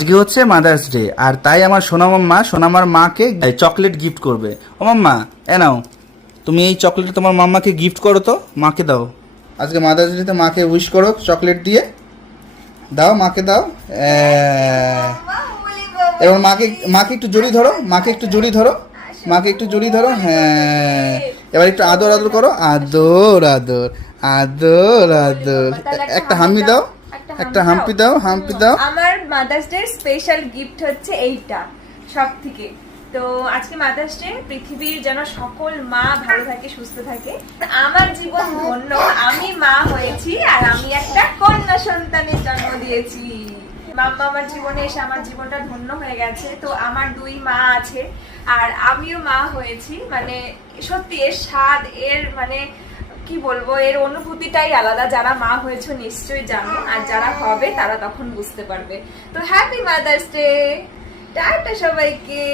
আজকে হচ্ছে mother's day, আর তাই আমার সোনামার মাকে চকলেট গিফট করবে। ও মাম্মা, এ নাও, তুমি এই চকলেট তোমার মাম্মাকে গিফট করো তো, মাকে দাও। আজকে মাদার্স ডেতে মাকে উইশ করো চকলেট দিয়ে, দাও মাকে দাও। এবার মাকে একটু জড়িয়ে ধরো, মাকে একটু জড়িয়ে ধরো, মাকে একটু জড়িয়ে ধরো। হ্যাঁ, এবার একটু আদর আদর করো, আদর আদর আদর আদর। একটা হাম্পি দাও, একটা হাম্পি দাও, হাম্পি দাও। আমার মাদার্স ডে স্পেশাল গিফট হচ্ছে এইটা সব থেকে। তো আজকে মাদার্স ডে, পৃথিবীর যেন সকল মা ভালো থাকে, সুস্থ থাকে। আমার জীবন ধন্য, আমি মা হয়েছি আর আমি একটা কন্যা সন্তানের জন্ম দিয়েছি। মাম্মা আমার জীবনে এসে আমার জীবনটা ধন্য হয়ে গেছে। তো আমার 2 মা আছে আর আমিও মা হয়েছি। মানে সত্যি এর স্বাদ, এর মানে কি বলবো, এর অনুভূতিটাই আলাদা। যারা মা হয়েছে নিশ্চয়ই জানো, আর যারা হবে তারা তখন বুঝতে পারবে। তো হ্যাপি মাদার্স ডে, টাটা সবাইকে।